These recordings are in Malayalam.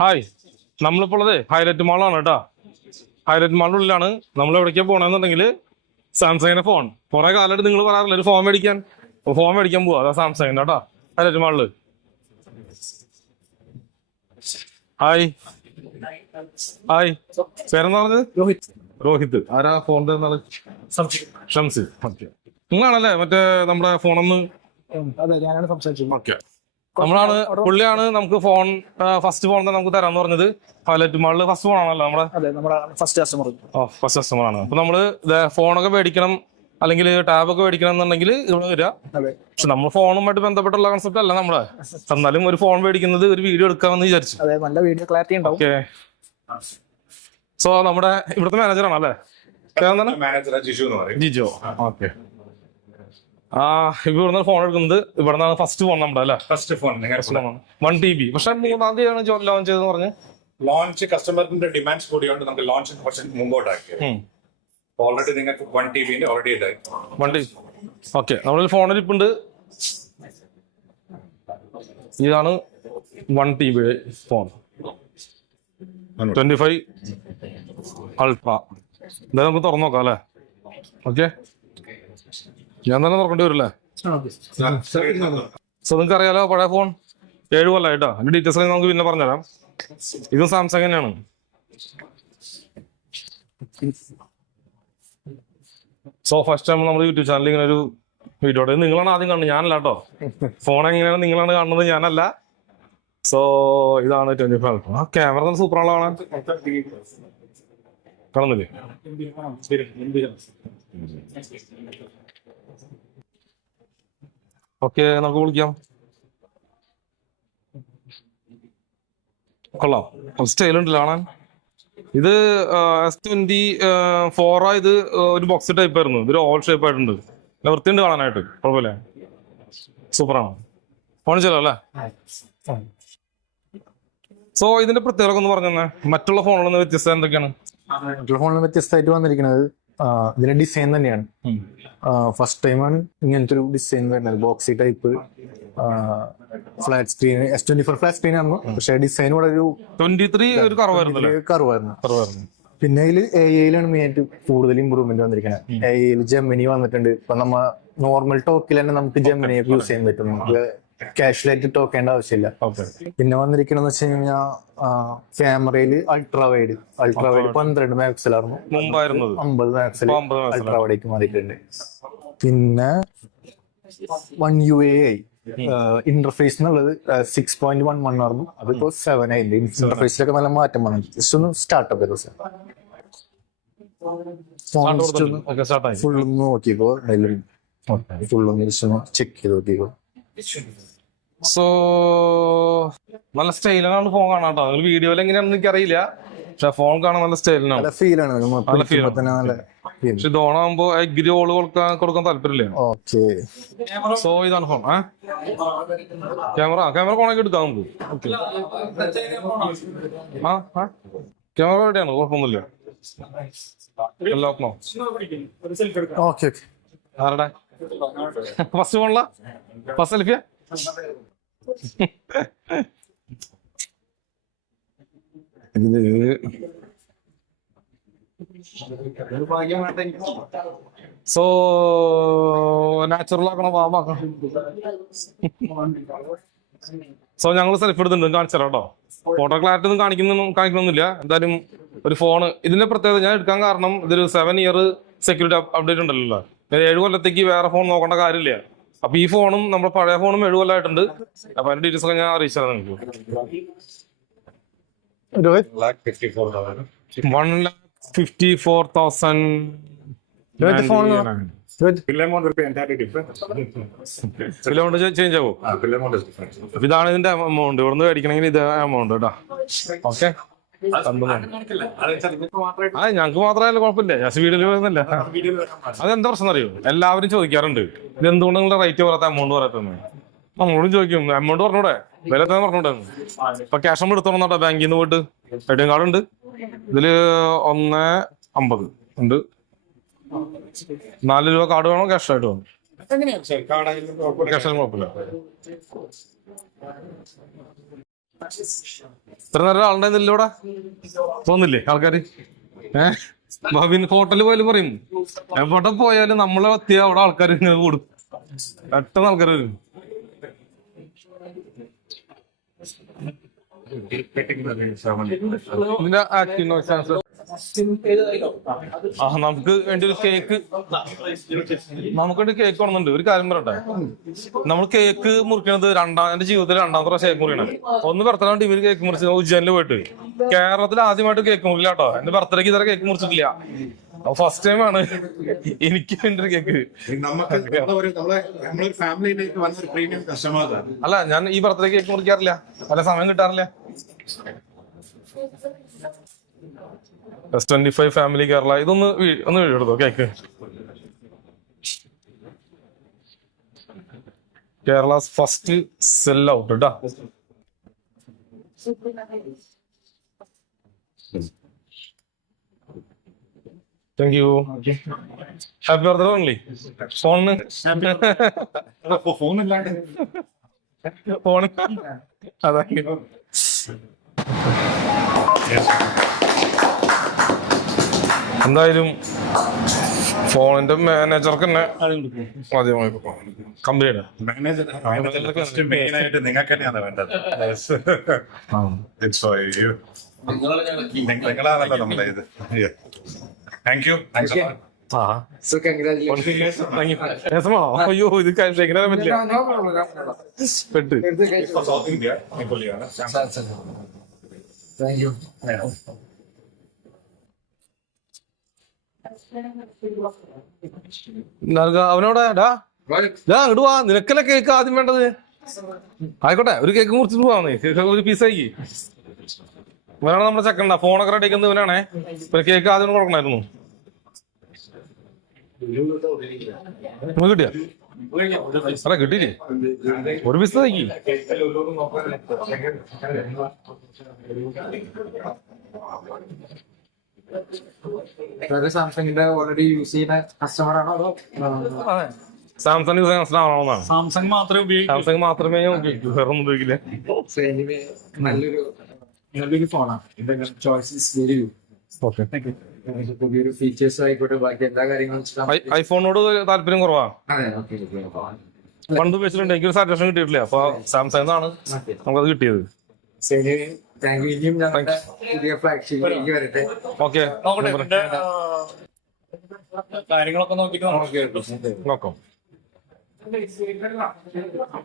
ഹായ് നമ്മളിപ്പോൾ ഉള്ളത് ഹൈലൈറ്റ് മാളാണ് കേട്ടോ. ഹൈലൈറ്റ് മാളിന്റെ ഉള്ളിലാണ്. നമ്മൾ എവിടേക്കാ പോണെന്നുണ്ടെങ്കിൽ സാംസങ്ങിന്റെ ഫോൺ കുറേ കാലമായിട്ട് നിങ്ങൾ പറയാറില്ല ഒരു ഫോൺ മേടിക്കാൻ? ഫോൺ മേടിക്കാൻ പോവാ. അതാ സാംസങ്ങിന്റെ കേട്ടോ. ഹൈലൈറ്റ് മാളിൽ ഹായ് ഹായ് പേരെന്താ പറഞ്ഞത്? രോഹിത്. രോഹിത്. ആരാ ഫോണിന്റെ എന്താണ് ഷംസ് ഓക്കെ നിങ്ങളാണല്ലേ മറ്റേ നമ്മുടെ ഫോണൊന്ന് അതെ ഞാനാണ് സംസാരിച്ചത്. ഓക്കെ നമ്മളാണ് പുള്ളിയാണ് നമുക്ക് ഫോൺ ഫസ്റ്റ് ഫോൺ നമുക്ക് തരാന്ന് പറഞ്ഞത് ഹൈലൈറ്റ് മാളിൽ ഫസ്റ്റ് ഫോൺ ആണല്ലോ നമ്മുടെ ഫസ്റ്റ് കസ്റ്റമർ ഫസ്റ്റ് കസ്റ്റമർ ആണ്. അപ്പൊ നമ്മൾ ദേ ഫോണൊക്കെ മേടിക്കണം അല്ലെങ്കിൽ ടാബ് ഒക്കെ മേടിക്കണം എന്നുണ്ടെങ്കിൽ ഇവിടെ വരിക. പക്ഷെ നമ്മൾ ഫോണുമായിട്ട് ബന്ധപ്പെട്ടുള്ള കൺസെപ്റ്റ് അല്ല നമ്മളെ. എന്നാലും ഒരു ഫോൺ മേടിക്കുന്നത് ഒരു വീഡിയോ എടുക്കാമെന്ന് വിചാരിച്ചു. അതെ നല്ല വീഡിയോ ക്ലാരിറ്റി ഉണ്ടാവും. ഓക്കെ. സോ നമ്മുടെ ഇവിടുത്തെ മാനേജർ പറയും. ജിജോ. ഓക്കെ. ഇപ്പൊ ഇവിടുന്ന് ഫോൺ എടുക്കുന്നത് ഇവിടെ നിന്നാണ് ഫസ്റ്റ് ഫോൺ നമ്മുടെ അല്ലേ? First phone one T B പക്ഷെ മൂന്നാം തീയതിയാണ് ലോഞ്ച് ചെയ്തെന്ന് പറഞ്ഞ്? ലോഞ്ച് കസ്റ്റമറിന്റെ ഡിമാൻഡ്സ് കൂടിയോണ്ട് നമുക്ക് ലോഞ്ച് കുറച്ച് മുമ്പോട്ടാക്കി. ഓൾറെഡി നിങ്ങൾക്ക് വൺ ടി ബിന്റെ ഓൾറെഡി ഇതായി. വണ്ടി ഓക്കെ നമ്മളൊരു ഫോണിൽ ഇപ്പൊ ഉണ്ട് ഇതാണ് one T B phone twenty five ultra എന്തായാലും നമുക്ക് തുറന്നു നോക്കാം അല്ലേ? ഓക്കെ ഞാൻ തന്നെ തുറക്കേണ്ടി വരില്ലേ? സോ നിങ്ങൾക്ക് അറിയാലോ പഴയ ഫോൺ ഏഴ് കൊല്ലായിട്ടോ അതിന്റെ ഡീറ്റെയിൽസ് നമുക്ക് പിന്നെ പറഞ്ഞുതരാം. ഇതും സാംസങ് തന്നെയാണ്. സോ ഫസ്റ്റ് ടൈം നമ്മുടെ യൂട്യൂബ് ചാനലിൽ ഇങ്ങനെ ഒരു വീഡിയോ ഇത് നിങ്ങളാണ് ആദ്യം കാണുന്നത്. ഞാനല്ല കേട്ടോ. ഫോൺ എങ്ങനെയാണ് നിങ്ങളാണ് കാണുന്നത്? ഞാനല്ല. സോ ഇതാണ് ട്വന്റി ഫൈവ് ആ ക്യാമറ നല്ല സൂപ്പർ കാണാൻ. കാണുന്നില്ലേ? ഓക്കെ നമുക്ക് വിളിക്കാം. കൊള്ളാം. സ്റ്റൈൽ ഉണ്ടല്ലോ കാണാൻ. ഇത് എസ് ട്വന്റി ഫോറാ ഇത് ഒരു ബോക്സ് ടൈപ്പ് ആയിരുന്നു. ഇതൊരു ഓൾ ഷേപ്പ് ആയിട്ടുണ്ട്. വൃത്തിയുണ്ട് കാണാനായിട്ട്. കുഴപ്പമില്ല. സൂപ്പറാണ്. ഫോണിച്ചല്ലോ അല്ലേ? സോ ഇതിന്റെ പ്രത്യേകത ഒന്ന് പറഞ്ഞു മറ്റുള്ള ഫോണുകളിൽ നിന്ന് എന്തൊക്കെയാണ്? മറ്റുള്ള ഫോണിൽ വ്യത്യസ്തമായിട്ട് വന്നിരിക്കുന്നത് ഇതിന്റെ ഡിസൈൻ തന്നെയാണ്. ഫസ്റ്റ് ടൈമാണ് ഇങ്ങനത്തെ ഒരു ഡിസൈൻ വരുന്നത്. Boxy type flat screen S twenty four flat screen ആയിരുന്നു. പക്ഷേ ഡിസൈൻ ഇവിടെ ഒരു ട്വന്റി ത്രീ ഒരു കറുവായിരുന്നു. പിന്നെ ഇതിൽ എ ഐയിലാണ് മെയിൻ ആയിട്ട് കൂടുതൽ ഇമ്പ്രൂവ്മെന്റ് വന്നിരിക്കുന്നത് എ ഐയിൽ ജെമിനി വന്നിട്ടുണ്ട്. ഇപ്പൊ നമ്മ നോർമൽ ടോക്കിൽ തന്നെ നമുക്ക് ജെമിനിയൊക്കെ യൂസ് ചെയ്യാൻ പറ്റും. നമുക്ക് കാഷ്വലായിട്ട് ടോക്കേണ്ട ആവശ്യമില്ല. പിന്നെ വന്നിരിക്കണെന്ന് വെച്ച് കഴിഞ്ഞാൽ ക്യാമറയിൽ അൾട്രാ വൈഡ് അൾട്രാ വൈഡ് പന്ത്രണ്ട് മാക്സിലായിരുന്നു. അമ്പത് മാക്സിൽ ഇപ്പൊ 50 megapixel അൾട്രാ വൈഡേക്ക് മാറിയിട്ടുണ്ട്. പിന്നെ one U A I interface എന്നുള്ളത് സിക്സ് പോയിന്റ് വൺ വൺ ആയിരുന്നു. അതിപ്പോ സെവൻ ആയില്ലേ? ഇന്റർഫേസിലൊക്കെ നല്ല മാറ്റം വന്നു. ജസ്റ്റ് ഒന്ന് സ്റ്റാർട്ടപ്പ് ചെയ്തു സാർ ഫുള്ളൊന്ന് നോക്കിക്കോ. ഫുള്ളൊന്ന് ചെക്ക് ചെയ്ത് നോക്കിക്കോ. സോ നല്ല സ്റ്റൈലാണ് ഫോൺ കാണാൻ കേട്ടോ നിങ്ങൾ വീഡിയോയിൽ എങ്ങനെയാണെന്ന് എനിക്കറിയില്ല. പക്ഷെ ഫോൺ കാണാൻ നല്ല സ്റ്റൈലിനാണ് നല്ല ഫീലാണ് നല്ല ഫീൽ പക്ഷെ ഇതോണാകുമ്പോ എഗ്രി ഓൾ കൊടുക്കാൻ കൊടുക്കാൻ താല്പര്യമില്ല. ഓക്കെ. സോ ഇതാണ് ഫോൺ ഏ? ക്യാമറ ക്യാമറ ഫോണൊക്കെ എടുക്കാം നമുക്ക്. ആ ക്യാമറ എവിടെയാണ് കുഴപ്പമൊന്നുമില്ല. എല്ലാം ഓക്കെ ഓക്കെ. ആരുടെ? ഫസ്റ്റ് ഫോണില? ഫസ്റ്റ് സെൽഫിയ? സോ നാച്ചുറൽ ആക്കണം വാമാക്കണം സോ ഞങ്ങൾ സെൽഫി എടുത്തിട്ടുണ്ട്. കാണിച്ചു കേട്ടോ. ഫോട്ടോ ക്ലാരിറ്റി ഒന്നും കാണിക്കുന്ന കാണിക്കണമെന്നില്ല എന്തായാലും ഒരു ഫോണ് ഇതിന്റെ പ്രത്യേകത ഞാൻ എടുക്കാൻ കാരണം ഇതൊരു സെവൻ ഇയർ സെക്യൂരിറ്റി അപ്ഡേറ്റ് ഉണ്ടല്ലോ. ഏഴ് കൊല്ലത്തേക്ക് വേറെ ഫോൺ നോക്കേണ്ട കാര്യമില്ല. അപ്പൊ ഈ ഫോണും നമ്മുടെ പഴയ ഫോണും ഏഴ് കൊല്ലമായിട്ടുണ്ട് അപ്പൊ അതിന്റെ ഡീറ്റെയിൽസ് ഒക്കെ ഞാൻ അറിയിച്ചു തരാം നിങ്ങൾക്ക്. One lakh fifty four thousand change ആവും? ഇതാണ് ഇതിന്റെ എമൗണ്ട് ഇവിടുന്ന് മേടിക്കണമെങ്കിൽ ഇത് എമൗണ്ട് കേട്ടോ ഓക്കെ ആ ഞങ്ങൾക്ക് മാത്രമായാലും കുഴപ്പമില്ല. ഞാൻ വീഡിയോയിൽ വരുന്നില്ല അതെന്താ പ്രശ്നം അറിയോ? എല്ലാവരും ചോദിക്കാറുണ്ട്. ഇത് എന്തുകൊണ്ട് നിങ്ങളുടെ റേറ്റ് പറയാത്ത എമൗണ്ട് പറയാത്തന്ന് നമ്മളോടും ചോദിക്കും എമൗണ്ട് പറഞ്ഞൂടെ? വില തന്നെ പറഞ്ഞൂടെ? ഇപ്പൊ ക്യാഷ് നമ്മൾ എടുത്തോളന്നോട്ടെ ബാങ്കിൽ നിന്ന് പോയിട്ട്. എ ടി എം കാർഡ് ഉണ്ട്. ഇതിൽ ഒന്ന് അമ്പത് ഉണ്ട്. നാല് രൂപ കാർഡ് വേണോ ക്യാഷ് ആയിട്ട് വേണം. ക്യാഷ് ആയാലും കുഴപ്പമില്ല. ഇത്ര നേരം ആളുണ്ടായിരുന്നില്ല ഇവിടെ തോന്നില്ലേ ആൾക്കാര്? ഏഹ് ഭവിൻ ഹോട്ടലിൽ പോയാലും പറയും എവിടെ പോയാലും നമ്മളെ വത്തിയ അവിടെ ആൾക്കാർ ഇങ്ങനെ കൂടും. പെട്ടെന്ന് ആൾക്കാർ വരും. ഇതിന്റെ ആക്ടിംഗ് നോയ്സ് ആ നമുക്ക് വേണ്ടി ഒരു കേക്ക് നമുക്ക് വേണ്ടി കേക്ക് വേണമെന്നുണ്ട്. ഒരു കാര്യം പറയട്ടെ? നമ്മൾ കേക്ക് മുറിക്കണത് രണ്ടാം എന്റെ ജീവിതത്തിൽ രണ്ടാമത്തെ പ്രാവശ്യം കേക്ക് മുറിയണം ഒന്ന് ബർത്ത്ഡേ ടീമിൽ കേക്ക് മുറിച്ച് ഉജ്ജനിൽ പോയിട്ട്. കേരളത്തിൽ ആദ്യമായിട്ട് കേക്ക് മുറിയില്ല കേട്ടോ. എന്റെ ബർത്ത്ഡേക്ക് ഇതുവരെ കേക്ക് മുറിച്ചിട്ടില്ല. ഫസ്റ്റ് ടൈം ആണ് എനിക്ക് വേണ്ടി ഒരു കേക്ക്. അല്ല ഞാൻ ഈ ബർത്ത്ഡേ കേക്ക് മുറിക്കാറില്ല. അല്ല സമയം കിട്ടാറില്ല. S twenty five family Kerala. ഇതൊന്ന് ഒന്ന് വീഴെടുത്തോ cake Kerala first sell out കേട്ടാ thank you happy birthday only ഫോണിന് ഫോണില്ലാണ്ട് ഫോണ് അതാ എന്തായാലും ഫോണിന്റെ മാനേജർക്ക് തന്നെ മതിയായി കമ്പനിയുടെ? മാനേജർ നിങ്ങൾക്ക് തന്നെയാണ് വേണ്ടത്. നിങ്ങളാണല്ലോ നമ്മളെ ഇത്. താങ്ക് യു അയ്യോ ഇത് കഴിക്കാൻ പറ്റില്ല. പെട്ട്. നൽകാ അവനോടെ ഡാ. ഡാ അങ്ങോട്ട് കേക്ക് ആദ്യം വേണ്ടത്? ആയിക്കോട്ടെ ഒരു കേക്ക് മുറിച്ചിട്ട് പോവാന്നേ ഒരു പീസ് ആയി ഇവനാണ് നമ്മുടെ ചക്കണ്ട ഫോണൊക്കെ റെഡി ആക്കുന്നത് ഇവനാണേ. പിന്നെ കേക്ക് ആദ്യം കൊടുക്കണായിരുന്നു. കിട്ടിയ? അല്ല കിട്ടിയില്ലേ? ഒരു പീസ് തയ്ക്കി സാംസങ്ങിന്റെ ഓൾറെഡി യൂസ് ചെയ്യുന്ന കസ്റ്റമർ ആണോ അതോ സാംസങ് യൂസ് ചെയ്യാൻ ആവണമെന്നാണ് സാംസങ് മാത്രമേ ഉപയോഗിക്കൂ. സാംസങ് മാത്രമേ ഞാൻ ഉപയോഗിക്കൂ വേറെ ഒന്നും ഉപയോഗിക്കില്ല എനിവേ നല്ലൊരു നല്ലൊരു ഫോണാണ് ചോയ്സസ് വെരി. ഓക്കെ പുതിയൊരു ഫീച്ചേഴ്സ് ആയിക്കോട്ടെ ബാക്കി എല്ലാ കാര്യങ്ങളും ഐഫോണിനോട് താല്പര്യം കുറവാ. അതെ ഓക്കെ പണ്ട് ഉപയോഗിച്ചിട്ടുണ്ട് എനിക്കൊരു സാറ്റിസ്ഫാക്ഷൻ കിട്ടിയിട്ടില്ല. അപ്പൊ സാംസങ് ആണ് നമുക്ക് നമുക്കത് കിട്ടിയത്. താങ്ക് യു ഇനിയും ഞങ്ങളുടെ പുതിയ ഫ്ലാഗ്ഷിപ്പിലേക്ക് വരട്ടെ. ഓക്കെ. കാര്യങ്ങളൊക്കെ നോക്കാം.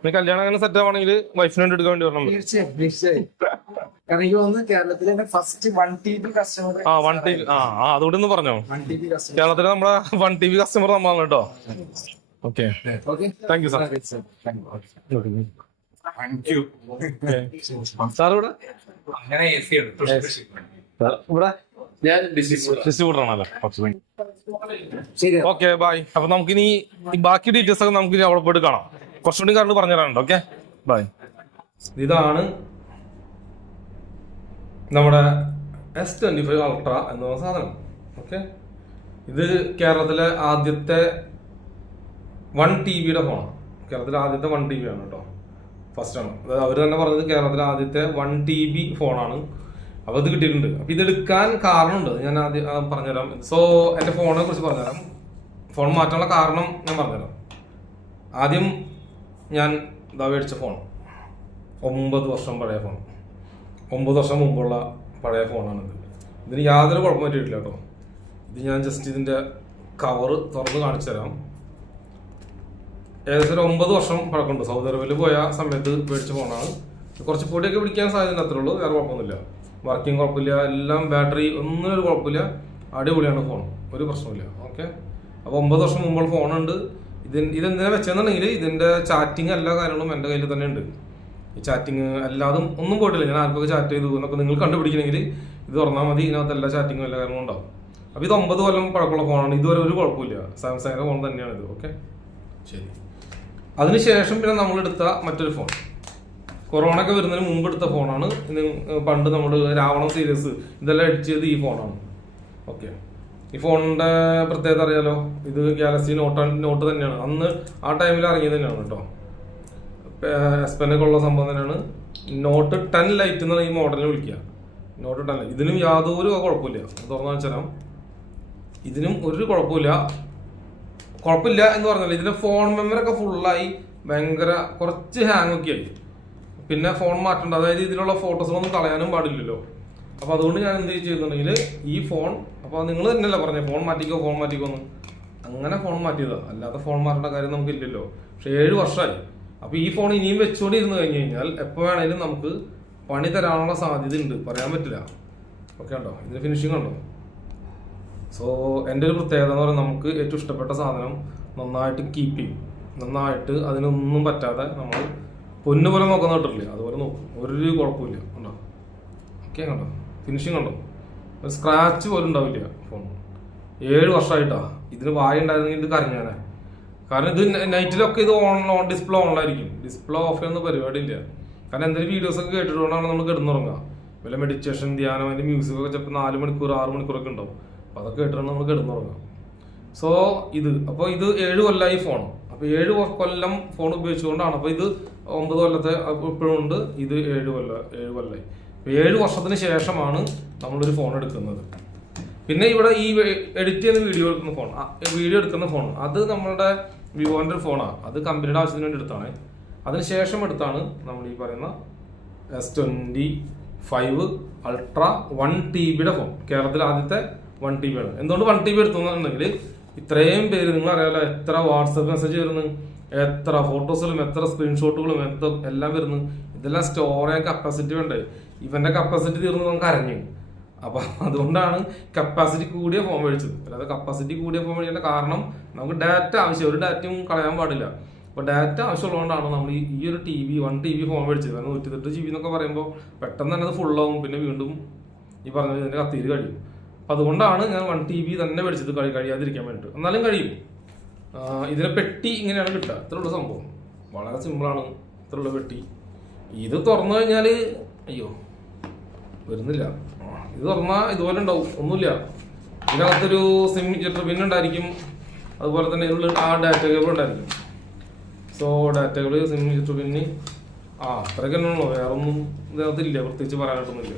നീ കല്യാണം അങ്ങനെ സെറ്റ് ആവണമെങ്കിൽ വൈഫിന് വേണ്ടി എടുക്കാൻ വേണ്ടി വരണം. തീർച്ചയായും തീർച്ചയായും. കാരണം എനിക്ക് തോന്നുന്നു കേരളത്തിലെ തന്നെ first one T B customer ആ വൺ ടി ആ ആ അതുകൊണ്ട് ഒന്ന് പറഞ്ഞോ? വൺ ടി ബി കസ്റ്റമർ കേരളത്തിലെ നമ്മുടെ വൺ ടി വി കസ്റ്റമർ നമ്മളാണ് കേട്ടോ. Okay. Okay thank you sir thank you sir ഇവിടെ? ഇവിടെ? ഞാൻ ശരി. ഓക്കെ ബൈ അപ്പൊ നമുക്കിനി ബാക്കി ഡീറ്റെയിൽസ് ഒക്കെ നമുക്ക് ഇനി അവിടെ പോയിട്ട് കാണാം. കുറച്ചുകൂടി കാരണം പറഞ്ഞു തരാനുണ്ട് ഓക്കെ ബൈ ഇതാണ് നമ്മുടെ എസ് ട്വന്റി ഫൈവ് അൾട്ര എന്ന സാധനം ഓക്കെ ഇത് കേരളത്തിലെ ആദ്യത്തെ വൺ ടി വിയുടെ ഫോണാണ് കേരളത്തിലെ ആദ്യത്തെ വൺ ടി ബി ആണ് കേട്ടോ. ഫസ്റ്റ് ആണ്. അതായത് അവർ തന്നെ പറഞ്ഞത് കേരളത്തിലെ ആദ്യത്തെ വൺ ടി ബി ഫോണാണ് അപ്പോൾ ഇത് കിട്ടിയിട്ടുണ്ട്. അപ്പോൾ ഇതെടുക്കാൻ കാരണമുണ്ട്. ഞാൻ ആദ്യം പറഞ്ഞുതരാം. സോ എന്റെ ഫോണിനെ കുറിച്ച് പറഞ്ഞുതരാം. ഫോൺ മാറ്റാനുള്ള കാരണം ഞാൻ പറഞ്ഞുതരാം. ആദ്യം ഞാൻ ഇതാ മേടിച്ച ഫോൺ ഒമ്പത് വർഷം പഴയ ഫോൺ ഒമ്പത് വർഷം മുമ്പുള്ള പഴയ ഫോണാണിത് ഇതിന് യാതൊരു കുഴപ്പം പറ്റിയിട്ടില്ല കേട്ടോ. ഇത് ഞാൻ ജസ്റ്റ് ഇതിന്റെ കവറ് തുറന്ന് കാണിച്ചു തരാം ഏകദേശം ഒരു ഒമ്പത് വർഷം പഴക്കമുണ്ട്. സൗദി അറേബ്യയിൽ പോയ സമയത്ത് മേടിച്ച ഫോണാണ് കുറച്ച് പൊടിയൊക്കെ പിടിക്കാൻ സാധ്യത അത്രേ ഉള്ളൂ. വേറെ കുഴപ്പമൊന്നുമില്ല. വർക്കിംഗ് കുഴപ്പമില്ല എല്ലാം ബാറ്ററി ഒന്നും ഒരു കുഴപ്പമില്ല. അടിപൊളിയാണ് ഫോൺ ഒരു പ്രശ്നമില്ല ഓക്കെ? അപ്പോൾ ഒമ്പത് വർഷം മുമ്പുള്ള ഫോണുണ്ട്. ഇത് ഇതെന്തിനാ വെച്ചെന്നുണ്ടെങ്കിൽ ഇതിന്റെ ചാറ്റിങ് എല്ലാ കാര്യങ്ങളും എന്റെ കയ്യിൽ തന്നെ ഉണ്ട് ഈ ചാറ്റിങ് അല്ലാതും ഒന്നും പോയിട്ടില്ല. ഞാൻ ആർക്കൊക്കെ ചാറ്റ് ചെയ്തു എന്നൊക്കെ നിങ്ങൾ കണ്ടുപിടിക്കണമെങ്കിൽ ഇത് തുറന്നാൽ മതി. ഇതിനകത്ത് എല്ലാ ചാറ്റിങ്ങും എല്ലാ കാര്യങ്ങളും ഉണ്ടാവും. അപ്പോൾ ഇത് ഒമ്പത് കൊല്ലം പഴക്കമുള്ള ഫോണാണ്. ഇതുവരെ ഒരു കുഴപ്പമില്ല. സാംസങ്ങിന്റെ ഫോൺ തന്നെയാണ് ഇത്. ഓക്കെ? ശരി. അതിനുശേഷം പിന്നെ നമ്മൾ എടുത്ത മറ്റൊരു ഫോൺ കൊറോണ ഒക്കെ വരുന്നതിന് മുമ്പ് എടുത്ത ഫോണാണ് പണ്ട് നമ്മൾ രാവണ സീരീസ് ഇതെല്ലാം എഡിറ്റ് ചെയ്ത് ഈ ഫോണാണ് ഓക്കെ ഈ ഫോണിന്റെ പ്രത്യേകത അറിയാലോ? ഇത് ഗാലക്സി നോട്ട് നോട്ട് തന്നെയാണ്. അന്ന് ആ ടൈമിൽ ഇറങ്ങിയത് തന്നെയാണ് കേട്ടോ. എസ്പെനൊക്കെ ഉള്ള സംഭവം തന്നെയാണ്. നോട്ട് ടെൻ ലൈറ്റ് എന്നാണ് ഈ മോഡലിനെ വിളിക്കുക. നോട്ട് ടെൻ ഇതിനും യാതൊരു കുഴപ്പമില്ല തുറന്നു വെച്ചാൽ ഇതിനും ഒരു കുഴപ്പമില്ല കുഴപ്പമില്ല എന്ന് പറഞ്ഞല്ലോ. ഇതിന്റെ ഫോൺ മെമ്മറി ഒക്കെ ഫുള്ളായി ഭയങ്കര കുറച്ച് ഹാങ് ഒക്കെ ആയി. പിന്നെ ഫോൺ മാറ്റണ്ട. അതായത് ഇതിലുള്ള ഫോട്ടോസുകളൊന്നും കളയാനും പാടില്ലല്ലോ. അപ്പൊ അതുകൊണ്ട് ഞാൻ എന്ത് ചെയ്യുന്നുണ്ടെങ്കിൽ ഈ ഫോൺ അപ്പൊ നിങ്ങൾ തന്നെയല്ല പറഞ്ഞത് ഫോൺ മാറ്റിക്കോ ഫോൺ മാറ്റിക്കോ എന്ന്. അങ്ങനെ ഫോൺ മാറ്റിയതാ. അല്ലാതെ ഫോൺ മാറ്റേണ്ട കാര്യം നമുക്ക് ഇല്ലല്ലോ. പക്ഷെ ഏഴ് വർഷമായി അപ്പൊ ഈ ഫോൺ ഇനിയും വെച്ചുകൊണ്ടിരുന്ന് കഴിഞ്ഞ് കഴിഞ്ഞാൽ എപ്പോ വേണേലും നമുക്ക് പണി തരാനുള്ള സാധ്യത ഉണ്ട് പറയാൻ പറ്റില്ല. ഓക്കെ ഉണ്ടോ ഇതിന് ഫിനിഷിംഗ് ഉണ്ടോ സോ എന്റെ ഒരു പ്രത്യേകത എന്ന് പറയുന്നത് നമുക്ക് ഏറ്റവും ഇഷ്ടപ്പെട്ട സാധനം നന്നായിട്ട് കീപ്പ് ചെയ്യും. നന്നായിട്ട് അതിനൊന്നും പറ്റാതെ നമ്മൾ പൊന്നു പോലെ നോക്കുന്ന കേട്ടില്ലേ അതുപോലെ നോക്കും. ഒരു കുഴപ്പമില്ല. ഉണ്ടോ ഓക്കെ കണ്ടോ? ഫിനിഷിങ് ഉണ്ടോ ഒരു സ്ക്രാച്ച് പോലും ഉണ്ടാവില്ല ഫോൺ ഏഴ് വർഷമായിട്ടാ. ഇതിന് വായ ഉണ്ടായിരുന്നെങ്കിൽ ഇത് കരഞ്ഞാനേ കാരണം ഇത് നൈറ്റിലൊക്കെ ഇത് ഓൺ ഓൺ ഡിസ്പ്ലേ ഓണായിരിക്കും ഡിസ്പ്ലേ ഓഫ് ചെയ്യുന്ന പരിപാടിയില്ല. കാരണം എന്തെങ്കിലും വീഡിയോസ് ഒക്കെ കേട്ടിട്ടുകൊണ്ടാണ് നമ്മൾ കിടന്നുറങ്ങുക. വല്ല മെഡിറ്റേഷൻ ധ്യാനം അതിന്റെ മ്യൂസിക് ഒക്കെ ചിലപ്പോൾ നാല് മണിക്കൂർ ആറ് മണിക്കൂറൊക്കെ ഉണ്ടാവും. അപ്പോൾ അതൊക്കെ കേട്ടിട്ടാണ് നമ്മൾ കിടന്നുറങ്ങാം. സോ ഇത് അപ്പോൾ ഇത് ഏഴ് കൊല്ലമായി ഫോൺ അപ്പോൾ ഏഴ് കൊല്ലം ഫോൺ ഉപയോഗിച്ചുകൊണ്ടാണ്. അപ്പോൾ ഇത് ഒമ്പത് കൊല്ലത്തെ ഇപ്പോഴും ഉണ്ട്. ഇത് ഏഴ് കൊല്ല ഏഴ് കൊല്ലമായി ഏഴ് വർഷത്തിന് ശേഷമാണ് നമ്മളൊരു ഫോൺ എടുക്കുന്നത്. പിന്നെ ഇവിടെ ഈ എഡിറ്റ് ചെയ്യുന്ന വീഡിയോ എടുക്കുന്ന ഫോൺ വീഡിയോ എടുക്കുന്ന ഫോൺ അത് നമ്മളുടെ വിവോന്റെ ഒരു ഫോണാണ് അത് കമ്പനിയുടെ ആവശ്യത്തിന് വേണ്ടി എടുത്താണ്. അതിനുശേഷം എടുത്താണ് നമ്മൾ ഈ പറയുന്ന S twenty five ultra one T ബിയുടെ ഫോൺ കേരളത്തിലെ ആദ്യത്തെ വൺ ടി ബി ആണ്. എന്തുകൊണ്ട് വൺ ടി ബി എടുത്തുണ്ടെങ്കിൽ ഇത്രയും പേര് നിങ്ങൾ അറിയാലോ എത്ര വാട്സപ്പ് മെസ്സേജ് വരുന്നു എത്ര ഫോട്ടോസിലും എത്ര സ്ക്രീൻഷോട്ടുകളും എത്ര എല്ലാം വരുന്നു. ഇതെല്ലാം സ്റ്റോർ കപ്പാസിറ്റി വേണ്ടേ? ഇവന്റെ കപ്പാസിറ്റി തീർന്നു നമുക്ക് അരഞ്ഞു. അപ്പൊ അതുകൊണ്ടാണ് കപ്പാസിറ്റി കൂടിയ ഫോം മേടിച്ചത്. അല്ലാതെ കപ്പാസിറ്റി കൂടിയ ഫോം മേടിക്കേണ്ട കാരണം നമുക്ക് ഡാറ്റ ആവശ്യം. ഒരു ഡാറ്റയും കളയാൻ പാടില്ല. അപ്പൊ ഡാറ്റ ആവശ്യമുള്ളതുകൊണ്ടാണ് നമ്മൾ ഈ ഒരു T V one T V phone മേടിച്ചത്. കാരണം നൂറ്റിത്തെട്ട് ജി ബി എന്നൊക്കെ പറയുമ്പോൾ പെട്ടെന്ന് തന്നെ അത് ഫുള്ളാവും പിന്നെ വീണ്ടും ഈ പറഞ്ഞ കത്തിയിൽ കഴിയും. അതുകൊണ്ടാണ് ഞാൻ വൺ ടി ബി തന്നെ മേടിച്ചത് കഴി കഴിയാതിരിക്കാൻ വേണ്ടിയിട്ട് എന്നാലും കഴിയും. ഇതിനെ പെട്ടി ഇങ്ങനെയാണ് കിട്ടുക. ഇത്രയുള്ള സംഭവം. വളരെ സിമ്പിളാണ് ഇത്രയുള്ള പെട്ടി. ഇത് തുറന്നു കഴിഞ്ഞാൽ അയ്യോ വരുന്നില്ല. ഇത് തുറന്നാൽ ഇതുപോലെ ഉണ്ടാവും. ഒന്നുമില്ല. ഇതിനകത്തൊരു സിം ജെറ്റർ പിൻ ഉണ്ടായിരിക്കും. അതുപോലെ തന്നെ ഇതിനുള്ള ആ ഡാറ്റ കേബിൾ ഉണ്ടായിരിക്കും. So data cable SIM ejector പിന്ന് ആ അത്രയൊക്കെ ഉള്ളൂ വേറൊന്നും ഇതിനകത്തില്ല. പ്രത്യേകിച്ച് പറയാനായിട്ടൊന്നുമില്ല